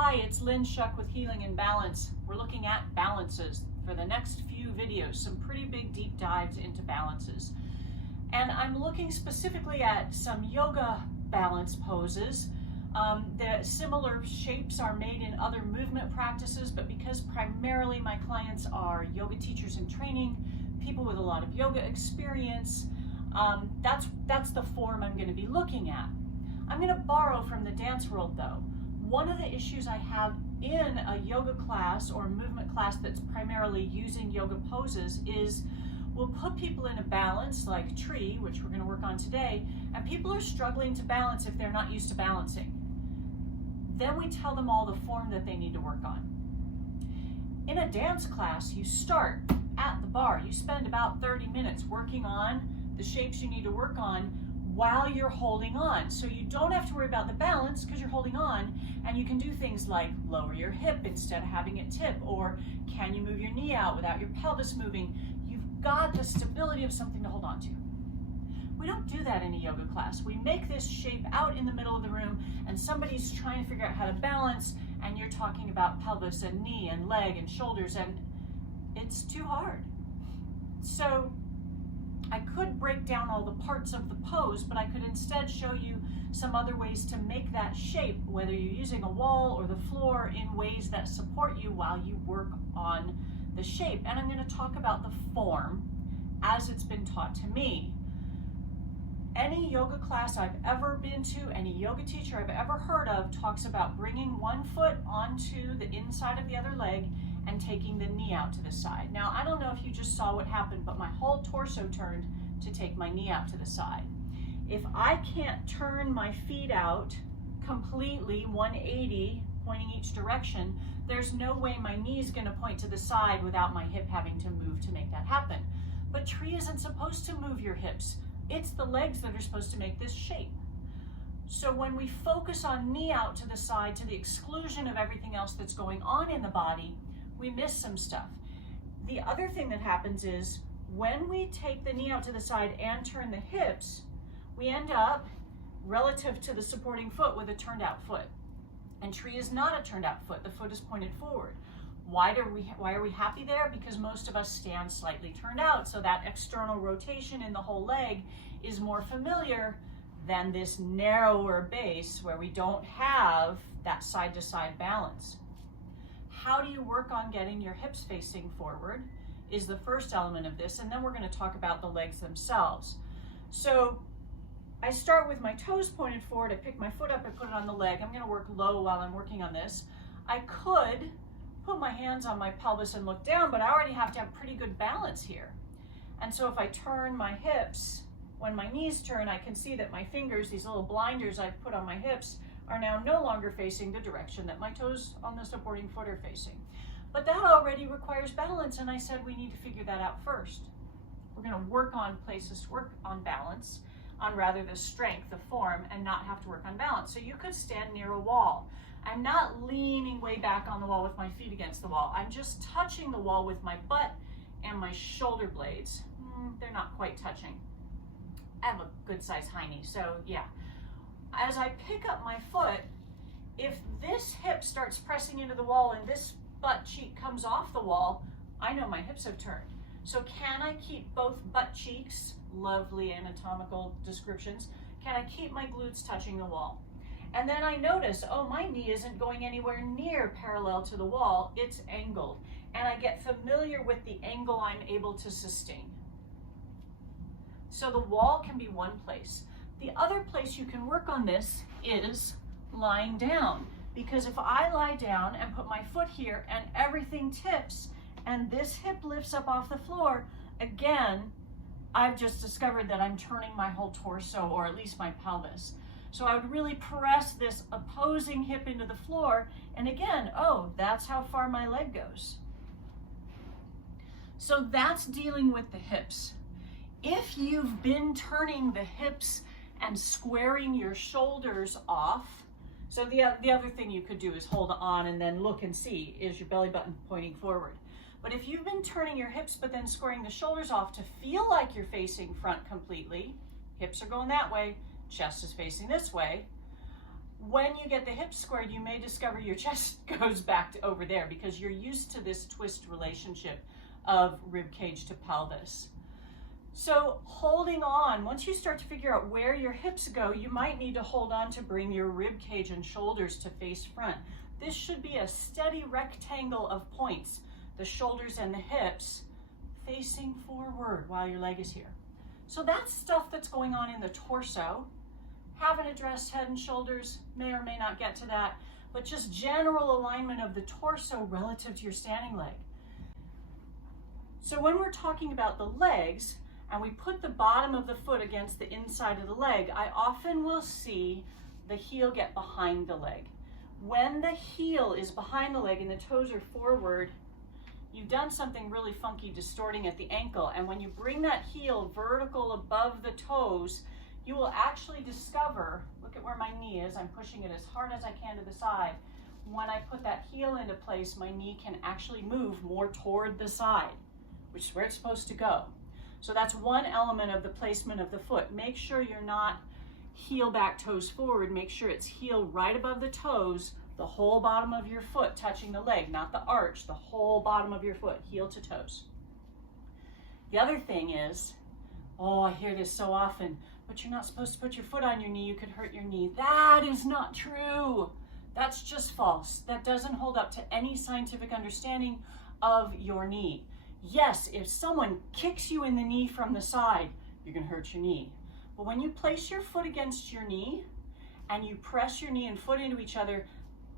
Hi, it's Lynn Shuck with Healing and Balance. We're looking at balances for the next few videos, some pretty big deep dives into balances. And I'm looking specifically at some yoga balance poses. The similar shapes are made in other movement practices, but because primarily my clients are yoga teachers in training, people with a lot of yoga experience, that's the form I'm going to be looking at. I'm going to borrow from the dance world though. One of the issues I have in a yoga class or movement class that's primarily using yoga poses is we'll put people in a balance like tree, which we're going to work on today, and people are struggling to balance if they're not used to balancing. Then we tell them all the form that they need to work on. In a dance class, you start at the bar. You spend about 30 minutes working on the shapes you need to work on while you're holding on. So you don't have to worry about the balance because you're holding on, and you can do things like lower your hip instead of having it tip, or can you move your knee out without your pelvis moving? You've got the stability of something to hold on to. We don't do that in a yoga class. We make this shape out in the middle of the room and somebody's trying to figure out how to balance, and you're talking about pelvis and knee and leg and shoulders, and it's too hard. So I could break down all the parts of the pose, but I could instead show you some other ways to make that shape, whether you're using a wall or the floor, in ways that support you while you work on the shape. And I'm going to talk about the form as it's been taught to me. Any yoga class I've ever been to, any yoga teacher I've ever heard of talks about bringing one foot onto the inside of the other leg and taking the knee out to the side. Now, I don't know if you just saw what happened, but my whole torso turned to take my knee out to the side. If I can't turn my feet out completely 180, pointing each direction, there's no way my knee is going to point to the side without my hip having to move to make that happen. But tree isn't supposed to move your hips. It's the legs that are supposed to make this shape. So when we focus on knee out to the side to the exclusion of everything else that's going on in the body, we miss some stuff. The other thing that happens is when we take the knee out to the side and turn the hips, we end up relative to the supporting foot with a turned out foot. And tree is not a turned out foot. The foot is pointed forward. Why are we happy there? Because most of us stand slightly turned out, so that external rotation in the whole leg is more familiar than this narrower base where we don't have that side to side balance. How do you work on getting your hips facing forward is the first element of this, and then we're going to talk about the legs themselves. So I start with my toes pointed forward. I pick my foot up, I put it on the leg. I'm going to work low while I'm working on this. I could put my hands on my pelvis and look down, but I already have to have pretty good balance here. And so if I turn my hips, when my knees turn, I can see that my fingers, these little blinders I've put on my hips, are now no longer facing the direction that my toes on the supporting foot are facing. But that already requires balance, and I said we need to figure that out first. We're going to work on places to work on balance, on rather the strength, the form, and not have to work on balance. So you could stand near a wall. I'm not leaning way back on the wall with my feet against the wall. I'm just touching the wall with my butt and my shoulder blades. They're not quite touching. I have a good size hiney, so yeah. As I pick up my foot, if this hip starts pressing into the wall and this butt cheek comes off the wall, I know my hips have turned. So can I keep both butt cheeks, lovely anatomical descriptions, can I keep my glutes touching the wall? And then I notice, oh, my knee isn't going anywhere near parallel to the wall, it's angled. And I get familiar with the angle I'm able to sustain. So the wall can be one place. The other place you can work on this is lying down. Because if I lie down and put my foot here and everything tips and this hip lifts up off the floor, again, I've just discovered that I'm turning my whole torso, or at least my pelvis. So I would really press this opposing hip into the floor, and again, oh, that's how far my leg goes. So that's dealing with the hips. If you've been turning the hips and squaring your shoulders off, so the other thing you could do is hold on and then look and see, is your belly button pointing forward. But if you've been turning your hips but then squaring the shoulders off to feel like you're facing front completely, hips are going that way, chest is facing this way, When you get the hips squared, you may discover your chest goes back to over there because you're used to this twist relationship of rib cage to pelvis. So holding on, once you start to figure out where your hips go, you might need to hold on to bring your rib cage and shoulders to face front. This should be a steady rectangle of points, the shoulders and the hips facing forward while your leg is here. So that's stuff that's going on in the torso. Haven't addressed head and shoulders, may or may not get to that, but just general alignment of the torso relative to your standing leg. So when we're talking about the legs, and we put the bottom of the foot against the inside of the leg, I often will see the heel get behind the leg. When the heel is behind the leg and the toes are forward, you've done something really funky distorting at the ankle. And when you bring that heel vertical above the toes, you will actually discover, look at where my knee is, I'm pushing it as hard as I can to the side. When I put that heel into place, my knee can actually move more toward the side, which is where it's supposed to go. So that's one element of the placement of the foot. Make sure you're not heel back, toes forward. Make sure it's heel right above the toes, the whole bottom of your foot touching the leg, not the arch, the whole bottom of your foot, heel to toes. The other thing is, oh, I hear this so often, but you're not supposed to put your foot on your knee, you could hurt your knee. That is not true. That's just false. That doesn't hold up to any scientific understanding of your knee. Yes, if someone kicks you in the knee from the side, you're gonna hurt your knee. But when you place your foot against your knee and you press your knee and foot into each other,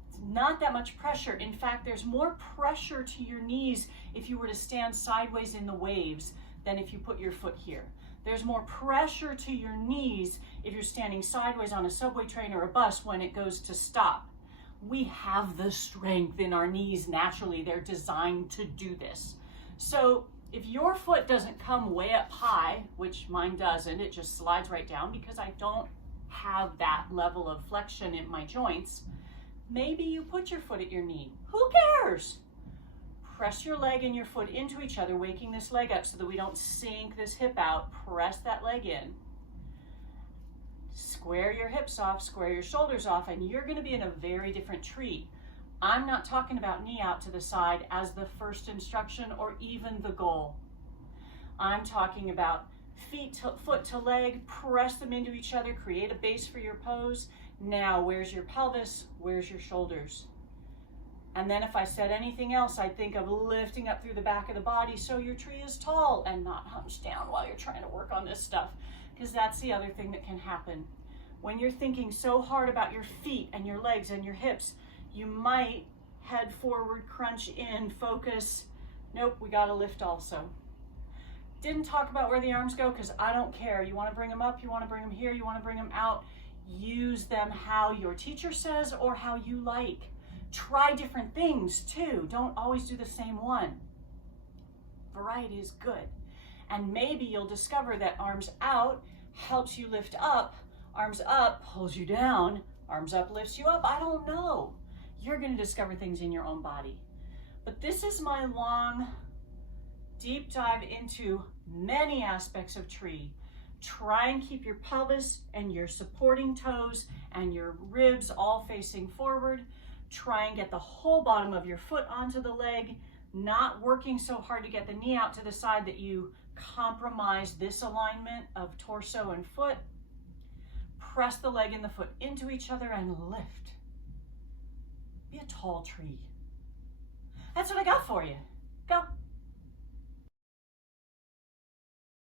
it's not that much pressure. In fact, there's more pressure to your knees if you were to stand sideways in the waves than if you put your foot here. There's more pressure to your knees if you're standing sideways on a subway train or a bus when it goes to stop. We have the strength in our knees naturally. They're designed to do this. So if your foot doesn't come way up high, which mine doesn't, it just slides right down because I don't have that level of flexion in my joints, maybe you put your foot at your knee. Who cares? Press your leg and your foot into each other, waking this leg up so that we don't sink this hip out. Press that leg in. Square your hips off, square your shoulders off, and you're going to be in a very different tree. I'm not talking about knee out to the side as the first instruction or even the goal. I'm talking about foot to leg, press them into each other, create a base for your pose. Now, where's your pelvis? Where's your shoulders? And then if I said anything else, I'd think of lifting up through the back of the body so your tree is tall and not hunched down while you're trying to work on this stuff, because that's the other thing that can happen. When you're thinking so hard about your feet and your legs and your hips, you might head forward, crunch in, focus. Nope, we gotta lift also. Didn't talk about where the arms go because I don't care. You wanna bring them up, you wanna bring them here, you wanna bring them out. Use them how your teacher says or how you like. Try different things too. Don't always do the same one. Variety is good. And maybe you'll discover that arms out helps you lift up, arms up pulls you down, arms up lifts you up. I don't know. You're going to discover things in your own body. But this is my long, deep dive into many aspects of tree. Try and keep your pelvis and your supporting toes and your ribs all facing forward. Try and get the whole bottom of your foot onto the leg, not working so hard to get the knee out to the side that you compromise this alignment of torso and foot. Press the leg and the foot into each other and lift. Be a tall tree. That's what I got for you.